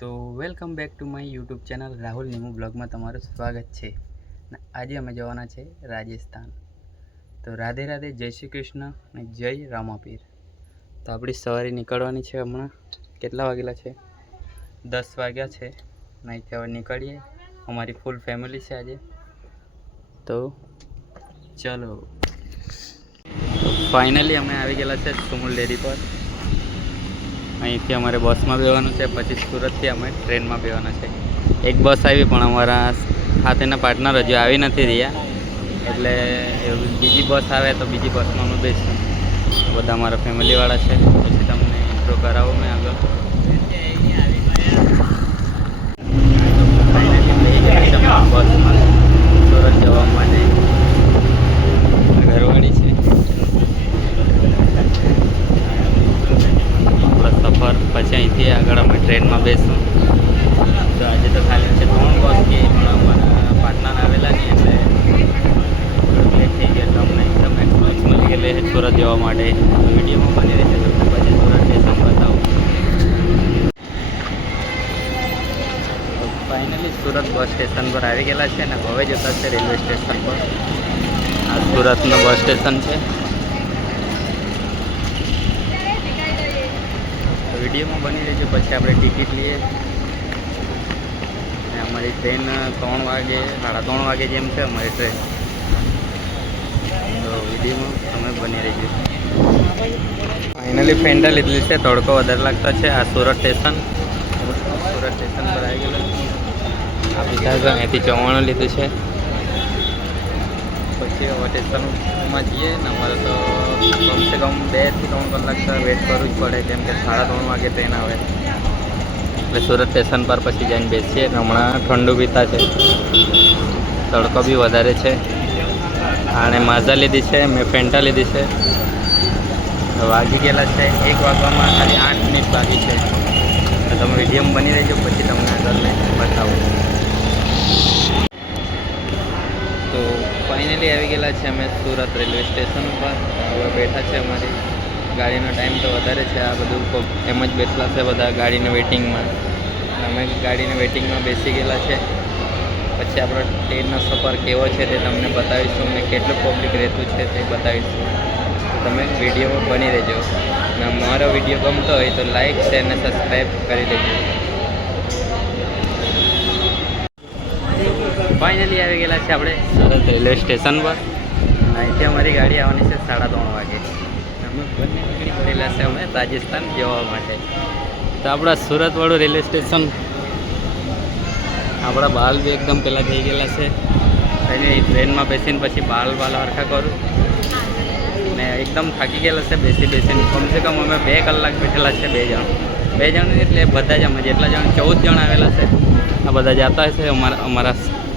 તો welcome back to my YouTube channel Rahul Nimu બ્લોગમાં તમારું સ્વાગત છે. આજે અમે જવાના છે રાજસ્થાન. તો રાધે રાધે, જય શ્રી કૃષ્ણ અને જય રામાપીર. તો આપણી સવારે નીકળવાની છે. હમણાં કેટલા વાગેલા છે? 10 વાગ્યા છે. અહીંથી હવે નીકળીએ. અમારી ફૂલ ફેમિલી છે આજે. તો ચલો. ફાઇનલી અમે આવી ગયેલા છે સુમુલ ડેરી પર. અહીંથી અમારે બસમાં બેસવાનું છે, પછી સુરતથી અમે ટ્રેનમાં બેસવાના છે. એક બસ આવી પણ અમારા સાથેના પાર્ટનર હજુ આવી નથી રહ્યા, એટલે બીજી બસ આવે તો બીજી બસમાં અમે બેસીશું. બધા અમારા ફેમિલીવાળા છે. પછી તમને ઇન્ટ્રો કરાવું મેં આગળ. બસમાં સુરત જવા માટે ઘરવાળી છે. સફર પછી અહીંથી આગળ અમે ટ્રેનમાં બેસું. તો આજે તો ખાલી છે 3 બસ કે પણ અમારા પાર્ટનર આવેલા નહીં, એટલે લેટ થઈ ગયા. તો અમને એકદમ એક્સપ્રેસ મળી ગયેલી છે સુરત જવા માટે. વિડીયોમાં બની રહી છે, તો પછી સુરત સ્ટેશન બતાવું. તો ફાઇનલી સુરત બસ સ્ટેશન પર આવી ગયેલા છે અને હવે જતા છે રેલવે સ્ટેશન પર. આ સુરતનું બસ સ્ટેશન છે. વિડીયોમાં બની રહી છે. પછી આપણે ટિકિટ લઈએ. અમારી ટ્રેન 3 વાગે 3:30 વાગે જેમ છે અમારી ટ્રેન. તો વિડીયોમાં તમે બની રહીજો. ફાઇનલી ફેન્ટા લીધેલી છે. તડકો વધારે લાગતો છે. આ સુરત સ્ટેશન પર આવી ગયેલો. આ બીજા અહીંથી ચવાણું લીધું છે. પછી હવે સ્ટેશનમાં જઈએ ને. અમારે તો કમસે કમ 2 થી 3 કલાક તો વેટ કરવું જ પડે, કેમ કે 3:30 વાગે ટ્રેન આવે. એટલે સુરત સ્ટેશન પર પછી જઈને બેસીએ. હમણાં ઠંડુ પીતા છે. તડકો બી વધારે છે. આણે માઝા લીધી છે, મેં ફેન્ટા લીધી છે. વાગી ગયેલા છે 1 વાગવામાં ખાલી 8 મિનિટ બાકી છે. તો તમે વિડીયોમાં બની રહેજો, પછી તમને આગળ મેં બતાવું. તો ફાઇનલી આવી ગયેલા છે અમે સુરત રેલવે સ્ટેશન ઉપર. હવે બેઠા છે. અમારી ગાડીનો ટાઈમ તો વધારે છે. આ બધું એમ જ બેઠેલા છે બધા ગાડીને વેટિંગમાં. અમે ગાડીને વેટિંગમાં બેસી ગયેલા છે. પછી આપણો ટ્રેનનો સફર કેવો છે તે તમને બતાવીશું અને કેટલું પબ્લિક રહેતું છે તે બતાવીશું. તમે વિડીયોમાં બની રહેજો. અને અમારો વિડીયો ગમતો હોય તો લાઈક, શેર અને સબસ્ક્રાઈબ કરી દેજો. ફાઇનલી આવી ગયેલા છે આપણે સુરત રેલવે સ્ટેશન પર. અહીંથી અમારી ગાડી આવવાની છે 3:30 વાગે. અમે બંને નીકળી પડેલા છે અમે રાજસ્થાન જવા માટે. તો આપણા સુરતવાળું રેલવે સ્ટેશન. આપણા બાલ બી એકદમ પહેલાં થઈ ગયેલા છે. અને ટ્રેનમાં બેસીને પછી બાલ હરખા કરું ને એકદમ થાકી ગયેલા છે બેસીને. કમસે કમ અમે 2 કલાક બેઠેલા છે. 2 જણ એટલે બધા જ અમે જેટલા જણ 14 જણ આવેલા છે. આ બધા જતા હશે અમારા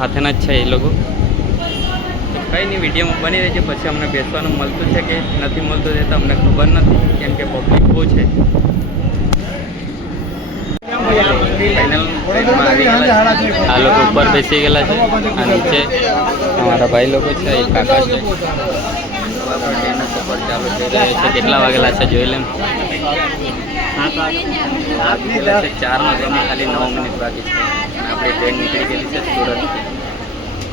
સાથેના જ છે એ લોકો. કંઈ નહીં, વિડીયોમાં બની રહી છે. પછી અમને બેસવાનું મળતું છે કે નથી મળતું તે તો અમને ખબર નથી, કેમ કે પબ્લિક બહુ છે. આ લોકો ઉપર બેસી ગયેલા છે. આ નીચે અમારા ભાઈ લોકો છે, એ કાકા છે. ટ્રેનનો સફર ચાલુ થઈ રહ્યો છે. કેટલા વાગેલા છે જોઈ લેમ. 4 વાગ્યામાં ખાલી 9 મિનિટ બાકી છે. આપણી ટ્રેન નીકળી ગયેલી છે સુરતથી.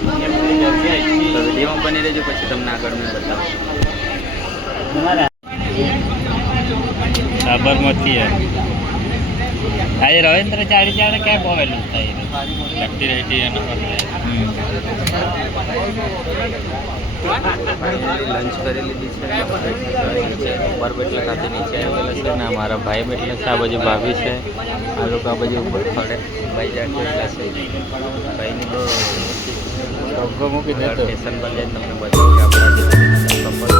તો વિડીયોમાં બની રહેજો, પછી તમને આગળ મેં બતાવું. સાબરમતી આજે રવિન્દ્ર જાડેજાને ક્યાં બોવેલું લગતી રહેતી લંચ કરી લીધી છે. ઉપર બેઠલા સાથે નીચે આવેલા છે ને અમારા ભાઈ બેઠલા છે. આ બાજુ ભાભી છે. આ લોકો આ બાજુ ઉપર પડે ભાઈ જાડ બેઠલા છે. ભાઈની તો મૂકી દે સ્ટેશન પર જઈને તમને બતાવું કે આપણા જે સફર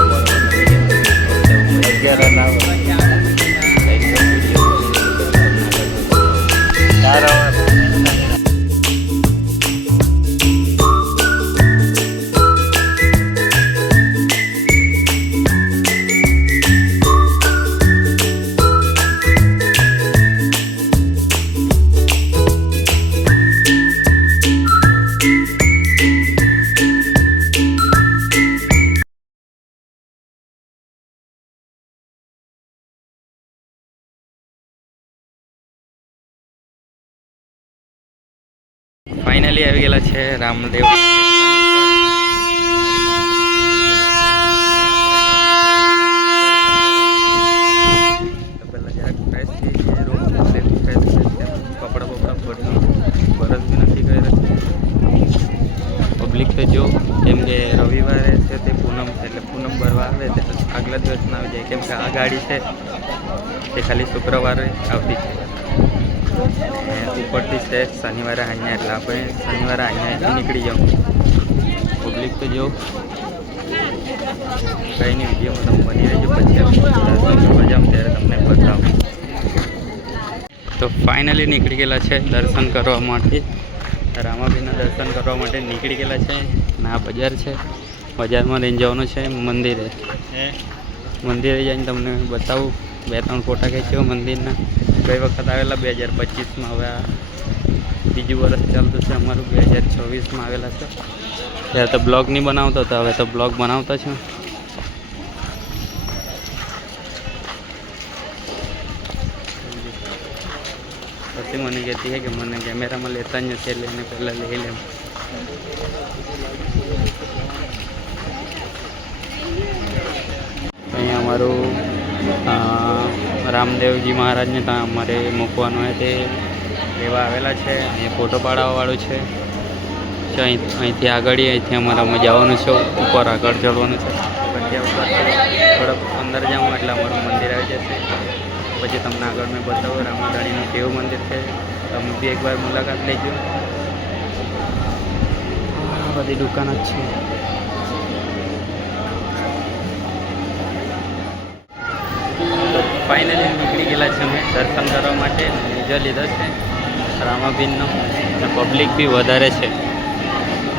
ફાઇનલી આવી ગયેલા છે રામદેવ પહેલાં જરાક ફ્રેશ થઈ છે રૂમ ફ્રેશ કપડાં બપડા ફોડીને બરસ બી નથી કર્યા. પબ્લિક તો જો કેમ કે રવિવારે છે તે પૂનમ છે એટલે પૂનમ ભરવા આવે તે આગલા દિવસના આવી જાય કેમ કે આ ગાડી છે તે ખાલી શુક્રવારે આવતી છે. ઉપરથી છે શનિવારે અહીંયા એટલે આપણે શનિવારે અહીંયા નીકળી જાઉં. પબ્લિક તો જો કંઈ નહીં વિડીયોમાં તમે બની રહેજો પછી દર્શન જાઉં ત્યારે તમને બતાવું. તો ફાઇનલી નીકળી ગયેલા છે દર્શન કરવા માટે. રામાબીના દર્શન કરવા માટે નીકળી ગયેલા છે. ના બજાર છે, બજારમાં લઈને જવાનું છે મંદિરે. મંદિરે જઈને તમને બતાવું. 2-3 ફોટા ખેંચ્યો મંદિરના. ગઈ વખત આવેલા 2025માં. હવે આ બીજું વર્ષ ચાલતું છે અમારું 2026માં આવેલા છે. ત્યારે તો બ્લોગ નહીં બનાવતો હતો, હવે તો બ્લોગ બનાવતા છું. પછી મને કહેતી છે કે મને કેમેરામાં લેતા જ નથી એટલે એને પહેલાં લઈ લેમ. અહીંયા અમારું રામદેવજી મહારાજને ત્યાં અમારે મૂકવાનું હોય તે લેવા આવેલા છે. અહીંયા ફોટો પાડાવવાવાળું છે. અહીંથી આગળ અહીંથી અમારામાં જવાનું છે, ઉપર આગળ ચડવાનું છે. પછી ઉપર થોડોક અંદર જાઉં એટલે અમારું મંદિર આવી જશે. પછી તમને આગળ મેં બતાવું રામાધણીનું કેવું મંદિર છે. તમે બી એકવાર મુલાકાત લેજો. આ બધી દુકાન જ છે. ફાઇનલી નીકળી ગયેલા છે અમે દર્શન કરવા માટે. બીજો લીધો છે રામાબીનનો. પબ્લિક બી વધારે છે.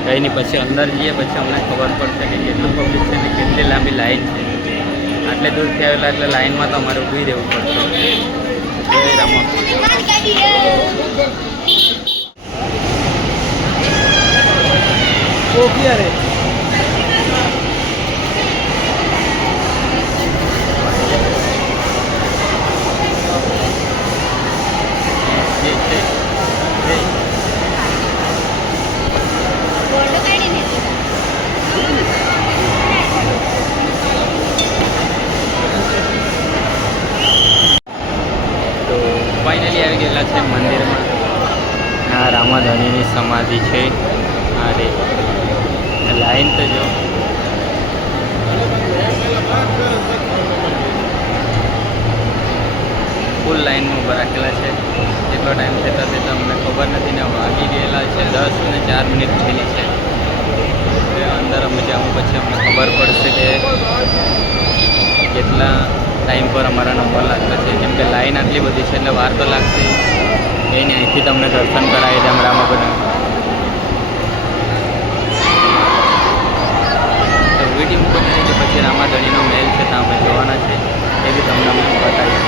કંઈ નહીં પછી અંદર જઈએ પછી અમને ખબર પડશે કે કેટલું પબ્લિક છે ને કેટલી લાંબી લાઈન છે. આટલે દૂરથી આવેલા એટલે લાઈનમાં તો અમારે ઊભી રહેવું પડશે. જય રામાબીન. ફાઇનલી આવી ગયેલા છે મંદિરમાં. આ રામાધણીની સમાધિ છે. અરે લાઈન તો જો ફૂલ લાઈનમાં ઊભા રાખેલા છે. કેટલો ટાઈમ થતો તે તમને ખબર નથી ને વાગી ગયેલા છે 10 ને 4 મિનિટ થયેલી છે. અંદર અમે જાઉં પછી અમને ખબર પડશે કે કેટલા ટાઈમ પર અમારા નંબર લાગતા છે. કેમ કે લાઈન આટલી બધી છે એટલે વાર તો લાગશે. એને અહીંથી તમને દર્શન કરાવી દે રામાબીના. તો વિડીયો મૂકવાની કે પછી રામાધણીનો મહેલ છે ત્યાં અમે જોવાના છે એ બી તમને અમે બતાવીએ.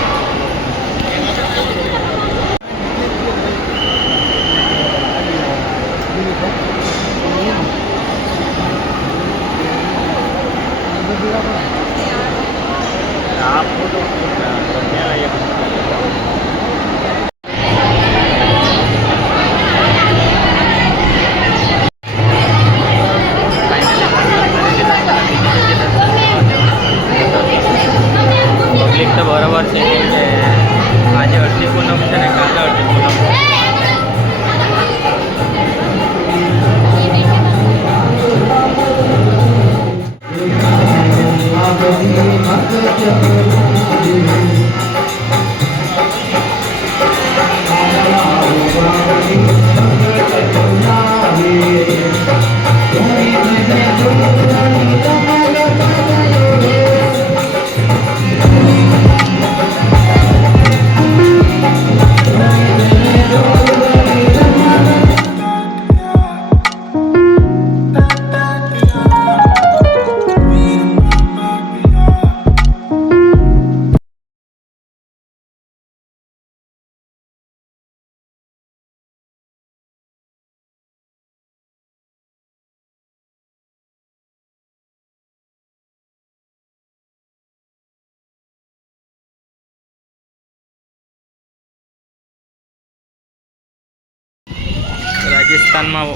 રાજસ્થાનમાં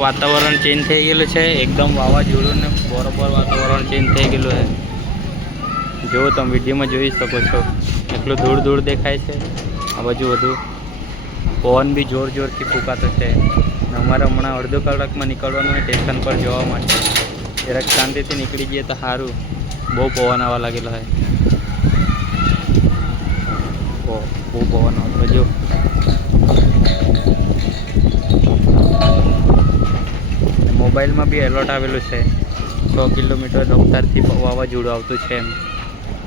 વાતાવરણ ચેન્જ થઈ ગયેલું છે, એકદમ વાવાઝોડું ને બરોબર વાતાવરણ ચેન્જ થઈ ગયેલું છે. જો તમે વિડીયોમાં જોઈ શકો છો, એટલું ધૂળ ધૂળ દેખાય છે. આ બાજુ વધુ પવન બી જોર જોરથી ફૂંકાતો છે. અમારે હમણાં અડધો કલાકમાં નીકળવાનું હોય સ્ટેશન પર જવા માટે. જરાક શાંતિથી નીકળી જઈએ તો સારું. બહુ પવન આવવા લાગેલો હોય, બહુ પવન આવતો જો. મોબાઈલમાં બી એલર્ટ આવેલું છે, 100 કિલોમીટર રફતારથી વાવાઝોડું આવતું છે એમ.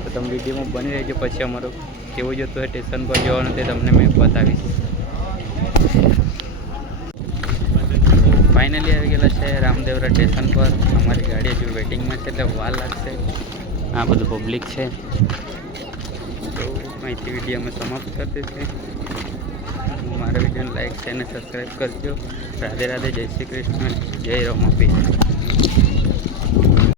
તો તમે વિડીયોમાં બની રહેજો. પછી અમારું કેવું જતું હોય સ્ટેશન પર જવાનું તે તમને મેં બતાવીશ. ફાઇનલી આવી ગયેલા છે રામદેવરા સ્ટેશન પર. અમારી ગાડી હજુ વેટિંગમાં છે એટલે વાર લાગશે. આ બધું પબ્લિક છે. તો અહીંથી વિડીયો અમે સમાપ્ત કરતી છે. મારા વિડીયોને લાઈક છે અને સબસ્ક્રાઈબ કરજો. રાધે રાધે, જય શ્રી કૃષ્ણ, જય રમાપી.